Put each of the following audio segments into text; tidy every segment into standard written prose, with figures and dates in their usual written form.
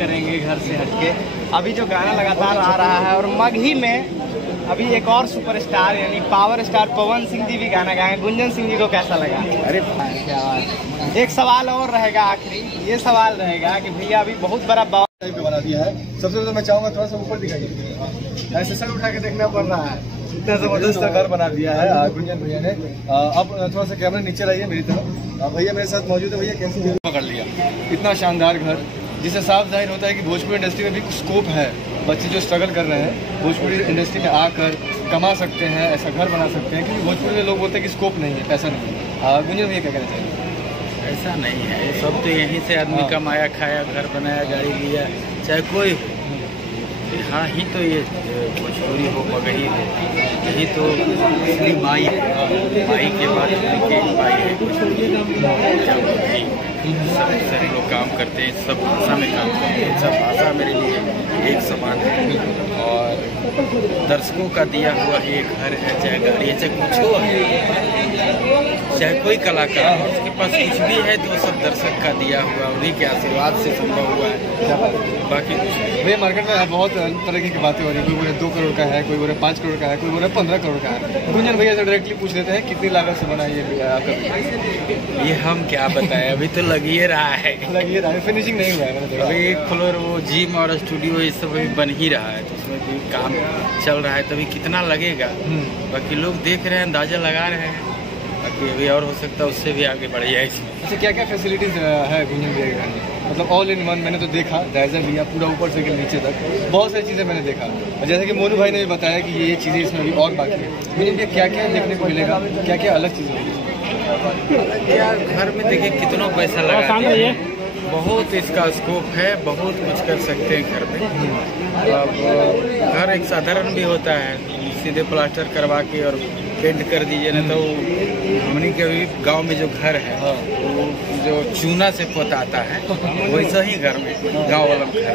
करेंगे घर से हटके। अभी जो गाना लगातार आ रहा है और मगही में अभी एक और सुपरस्टार यानी पावर स्टार पवन सिंह जी भी गाना गाए। गुंजन सिंह जी को कैसा लगा? अरे क्या बात। एक सवाल और रहेगा, आखिरी ये सवाल रहेगा कि भैया अभी बहुत बड़ा पे बना दिया है। सबसे पहले तो मैं चाहूंगा थोड़ा सा ऊपर दिखाइए, ऐसे सर उठा के देखना पड़ रहा है। इतना जबरदस्त घर बना दिया है गुंजन भैया ने। अब थोड़ा सा कैमरा नीचे लाइए मेरी तरफ। भैया मेरे साथ मौजूद है। भैया कैसे पकड़ लिया इतना शानदार घर, जिससे साफ जाहिर होता है कि भोजपुरी इंडस्ट्री में भी कुछ स्कोप है। बच्चे जो स्ट्रगल कर रहे हैं भोजपुरी इंडस्ट्री में आकर कमा सकते हैं, ऐसा घर बना सकते हैं, क्योंकि भोजपुरी में लोग बोलते हैं कि स्कोप नहीं है, पैसा नहीं है। गुंजन भैया क्या कहना चाहिए? ऐसा नहीं है, ये सब तो यहीं से आदमी कमाया खाया, घर बनाया, गाड़ी लिया, चाहे कोई हो। हाँ ही तो ये भोजपुरी हो, मगही हो, यही तो असली माई है। माई के बाद उनकी माई है भोजपुरी। सबसे हम लोग काम करते हैं, सब भाषा में काम करते हैं, सब भाषा मेरे लिए एक समान है। और दर्शकों का दिया हुआ ये घर है, चाहे गाड़ी है, चाहे कुछ हो है, चाहे कोई कलाकार हो, उसके पास कुछ भी है तो सब दर्शक का दिया हुआ, उन्हीं के आशीर्वाद से संभव हुआ है। बाकी कुछ भैया मार्केट में बहुत तरह की बातें हो रही है। कोई बोले 2 करोड़ का है, कोई बोले 5 करोड़ का है, कोई बोले 15 करोड़ का है। गुंजन भैया से डायरेक्टली पूछ लेते हैं कितनी लागत से बना ये आपका? ये हम क्या बताएं, अभी तो लग ही रहा है। लग ही रहा है, फिनिशिंग नहीं हुआ है मैंने देखा। अभी एक फ्लोर वो जिम और स्टूडियो ये सब अभी बन ही रहा है, तो उसमें भी काम चल रहा है, तभी कितना लगेगा बाकी लोग देख रहे हैं, अंदाजा लगा रहे हैं। बाकी अभी और हो सकता है उससे भी आगे बढ़ जाए। अच्छा, क्या क्या फैसिलिटीज है गुंजन भैया के घर में? मतलब ऑल इन वन मैंने तो देखा, जायजा लिया पूरा ऊपर से नीचे तक, बहुत सारी चीज़ें मैंने देखा। और जैसे कि मोनू भाई ने भी बताया कि ये चीज़ें इसमें अभी और बाकी है। गुंजन भैया क्या क्या देखने को मिलेगा, क्या क्या अलग चीज़ें होगी? यार घर में देखिए कितना पैसा लगा है, बहुत इसका स्कोप है, बहुत कुछ कर सकते हैं घर में। अब घर एक साधारण भी होता है, सीधे प्लास्टर करवा के और पेंट कर दीजिए ना, तो हमनी के भी गांव में जो घर है वो जो चूना से पोताता है वैसा ही घर में गांव वाला घर है।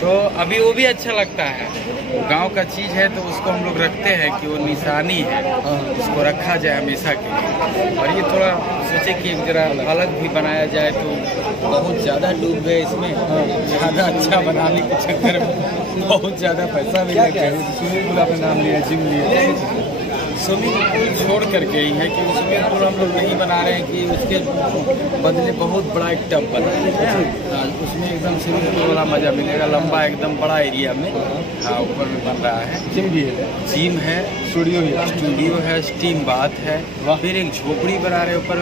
तो अभी वो भी अच्छा लगता है, गांव का चीज़ है तो उसको हम लोग रखते हैं कि वो निशानी है, उसको रखा जाए हमेशा के लिए। और ये थोड़ा सोचे कि जरा अलग भी बनाया जाए, तो बहुत ज़्यादा डूब गए इसमें, ज़्यादा अच्छा बनाने के चक्कर में बहुत ज़्यादा पैसा भी लग गया। स्विमिंग पूल आपने नाम लिया, जिम लिया, स्विमिंग पूल छोड़ करके ही है कि स्विमिंग पूल हम लोग नहीं बना रहे हैं, कि उसके बदले बहुत बड़ा एक टब बना है, उसमें एकदम स्विमिंग पूल वाला मजा मिलेगा, लंबा एकदम बड़ा एरिया में। हाँ, ऊपर में बन रहा है, जिम भी है, जिम है, स्टूडियो है, स्टीम बाथ है, फिर एक झोपड़ी बना रहे ऊपर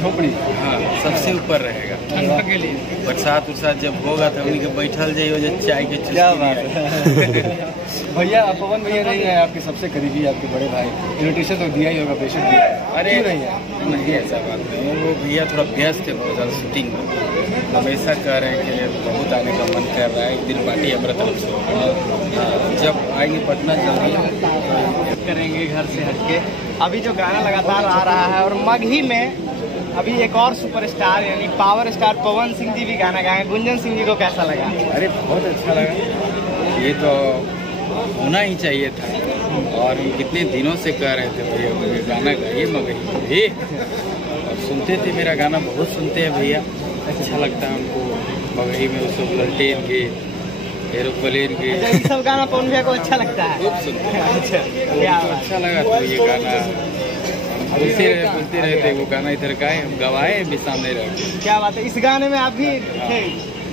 झोपड़ी। हाँ, सबसे ऊपर रहेगा ठंडा के लिए। बरसात उरसात जब होगा तो उन्हीं के बैठल जाइए, जो चाय के क्या बात है। भैया पवन भैया नहीं है आपके सबसे करीबी, आपके बड़े भाई, इन्विटेशन तो दिया ही होगा, बेशक दिया। अरे नहीं है, नहीं ऐसा बात नहीं है, वो भैया थोड़ा व्यस्त है बहुत ज़्यादा शूटिंग में। हमेशा कह रहे हैं कि बहुत आने का मन कर रहा है, एक दिन पार्टी हमारे तरफ से। जब आएंगे पटना जल्दी करेंगे घर से हटके। अभी जो गाना लगातार आ रहा है और मगही में अभी एक और सुपरस्टार यानी पावर स्टार पवन सिंह जी भी गाना गाए। गुंजन सिंह जी को कैसा लगा? अरे बहुत अच्छा लगा, ये तो होना ही चाहिए था। और हम कितने दिनों से कह रहे थे भैया मुझे गाना गाइए मगही, और सुनते थे, मेरा गाना बहुत सुनते हैं भैया, अच्छा लगता है हमको मगही में। उस ललटेन के, एरोप्लेन के, सब गाना पवन भैया को अच्छा लगता है, खूब सुनते हैं। अच्छा, क्या अच्छा लगा तो ये गाना बोलते रहते, वो गाना इधर गाए, हम गवाए भी सामने रह। क्या बात है, इस गाने में आप भी थे?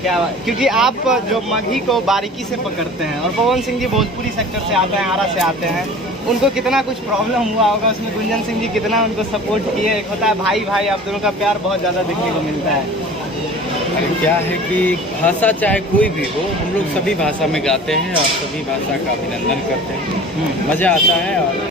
क्या बात, क्योंकि आप जो मगही को बारीकी से पकड़ते हैं और पवन सिंह जी भोजपुरी सेक्टर से आते हैं, आरा से आते हैं, उनको कितना कुछ प्रॉब्लम हुआ होगा उसमें, गुंजन सिंह जी कितना उनको सपोर्ट किए। एक होता है भाई भाई, आप दोनों का प्यार बहुत ज़्यादा देखने को मिलता है। अरे क्या है कि भाषा चाहे कोई भी हो, हम लोग सभी भाषा में गाते हैं और सभी भाषा का अभिनंदन करते हैं, मज़ा आता है। और